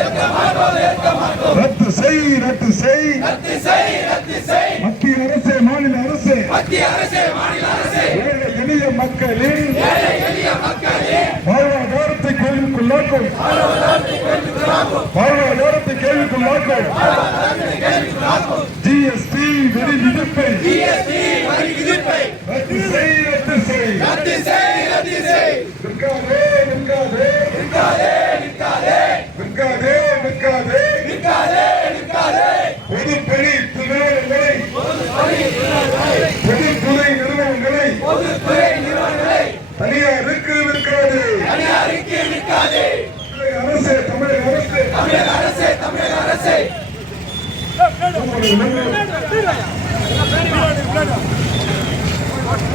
ஏற்க மாட்டோம் ஏற்க மாட்டோம். ரத்து செய் ரத்து செய். மத்திய அரசே மாநில அரசே. ஏழை எளிய மக்களின் வாழ்வாதாரத்தை கேள்விக்குள்ளாக்கும். வாழ்வாதாரத்தை கேள்விக்குள்ளாக்கும். ஜிஎஸ்டி வரி விதிப்பை. ரத்து செய் ரத்து செய். விற்காதே விற்காதே அரசே தமிழக அரசே. தமிழக அரசே தமிழக அரசே.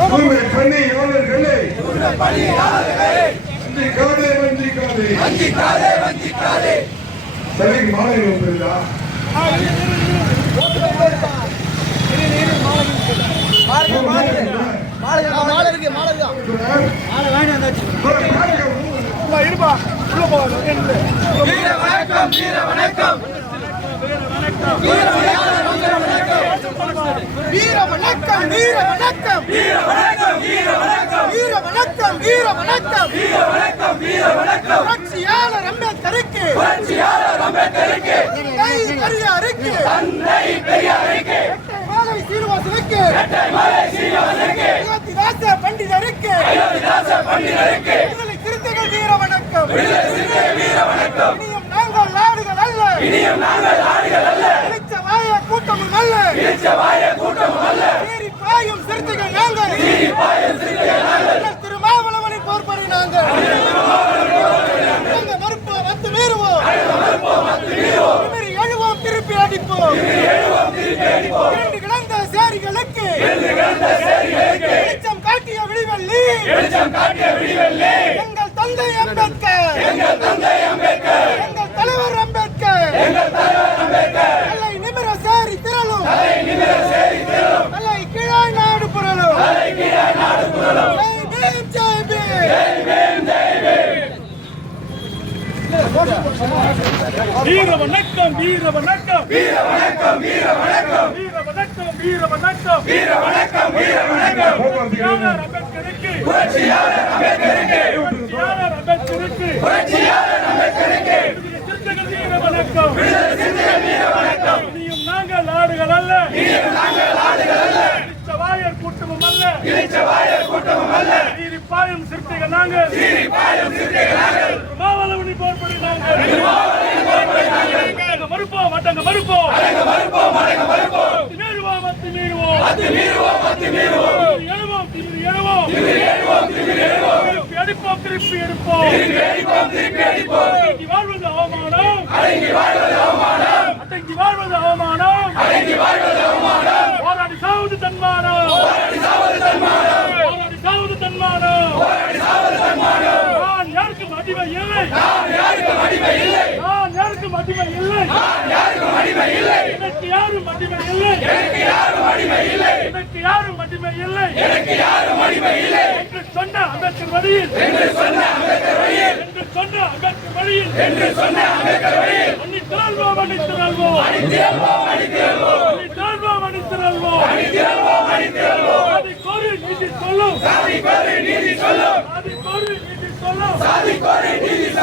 தூய்மை பணியாளர்களே தூய்மை பணியாளர்களே வஞ்சிக்காதே மாலை வீர வணக்கம் வீர வணக்கம் வீர வணக்கம் வீர வணக்கம் வீர வணக்கம் வீர வணக்கம் வீர வணக்கம் வீர வணக்கம் புரட்சியாளர் அம்பேத்கருக்கு. புரட்சியாளர் அம்பேத்கருக்கு தந்தை பெரியாருக்கு. தந்தை பெரியாருக்கு மாலை சீனிவாசனுக்கு மாலை சீனிவாசனுக்கு. அயோத்திதாச பண்டிதருக்கு. பண்டிதருக்கு விடுதலை சிறுத்தைகள் வீர வணக்கம் விடுதலை சிறுத்தைகள் வீர வணக்கம் இனியும் நாங்கள் நாடுகள் அல்ல இனியும் நாங்கள் நாடுகள் அல்ல இழிச்ச கூட்டமும் அல்ல. இழிச்ச கூட்டமும் அல்ல சீறி பாயும் சிறுத்தைகள் நாங்கள். சீறி பாயும் சிறுத்தைகள் நாங்கள். திருமாவளவனின் நாங்கள் நாங்கள் மறுப்போம் வந்து மீறுவோம். திமிரி எழுவோம் திருப்பி அடிப்போம். இரண்டு கிடந்த சேரிகளுக்கு. வெளிச்சம் காட்டிய விடிவெள்ளி எங்கள் தந்தை அம்பேத்கர் எங்கள் தந்தை அம்பேத்கர். வீர வணக்கம் வீர வணக்கம். வீர வணக்கம் வீர வணக்கம். வீர வணக்கம் வீர வணக்கம். வீர வணக்கம் வீர வணக்கம். புரட்சியாளர் அம்பேத்கருக்கு. புரட்சியாளர் அம்பேத்கருக்கு. புரட்சியாளர் அம்பேத்கருக்கு. புரட்சியாளர் அம்பேத்கருக்கு. சிறுத்தைகள் வீர வணக்கம். சிறுத்தைகள் வீர வணக்கம். இனியும் நாங்கள் நாடுகள் அல்ல. இனியும் நாங்கள் நாடுகள் அல்ல. இளிச்சவாயர் கூட்டமும் அல்ல. இளிச்சவாயர் கூட்டமும் அல்ல. சீரி பாயும் சிறுத்தைகள் நாங்கள். சீரி பாயும் சிறுத்தைகள் நாங்கள் மாவளவனி போர்படி நாங்கள் அடங்க மறுப்போம் அடங்க மறுப்போம் அடங்க மறுப்போம் அடங்க மறுப்போம் மீறுவோம் அத்து மீறுவோம் அத்து மீறுவோம் அத்து மீறுவோம் எழுவோம் திமிரி எழுவோம் திமிரி எழுவோம் எழுவோம் திருப்பி அடிப்போம் திருப்பி எடுப்போம் திருப்பி அடிப்போம் திருப்பி அடிப்போம் அடங்கி வாழ்வது அவமானம். அடங்கி வாழ்வது அவமானம். அடங்கி வாழ்வது அவமானம் அடங்கி வாழ்வது அவமானம் போராடி சாவது தன்மானம் போராடி சாவது தன்மானம் போராடி சாவது தன்மானம் போராடி சாவது தன்மானம் நான் யாருக்கும் அடிமை இல்லை நான் யாருக்கும் அடிமை இல்லை. நான் யாருக்கும் அடிமை இல்லை? நான் யாருக்கும் அடிமை இல்லை. எனக்கு யாரும் அடிமை இல்லை. எனக்கு யாரும் அடிமை இல்லை. எனக்கு யாரும் அடிமை இல்லை. எனக்கு யாரும் அடிமை இல்லை. என்று சொன்ன அம்பேத்கர் வழியில். என்று சொன்ன அம்பேத்கர் வழியில். என்று சொன்ன அம்பேத்கர் வழியில். என்று சொன்ன அம்பேத்கர் வழியில். அணித்திரள்வோம் அணித்திரள்வோம் அணித்திரள்வோம் அணித்திரள்வோம் அணித்திரள்வோம் அணித்திரள்வோம் அணித்திரள்வோம் அணித்திரள்வோம் சாதி கோரி நீதி சொல்லும். சாதி கோரி நீதி சொல்லும். சாதி கோரி நீதி சொல்லும். சாதி கோரி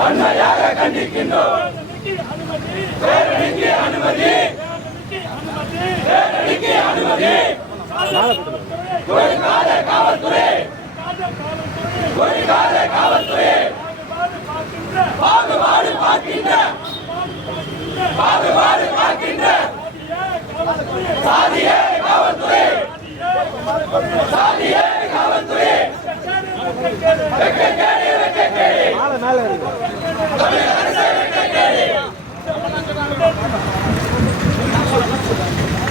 அன்னையாக கண்டிக்கின்றோம் பேரணிக்கு அனுமதி பேரணிக்கு அனுமதி கொடுக்காத காவல்துறை கொடுக்காத காவல்துறை பாகுபாடு பார்க்கின்ற பாகுபாடு பார்க்கின்ற சாதியே காவல்துறை சாதியே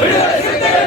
விடுதலை சிறுத்தைகள்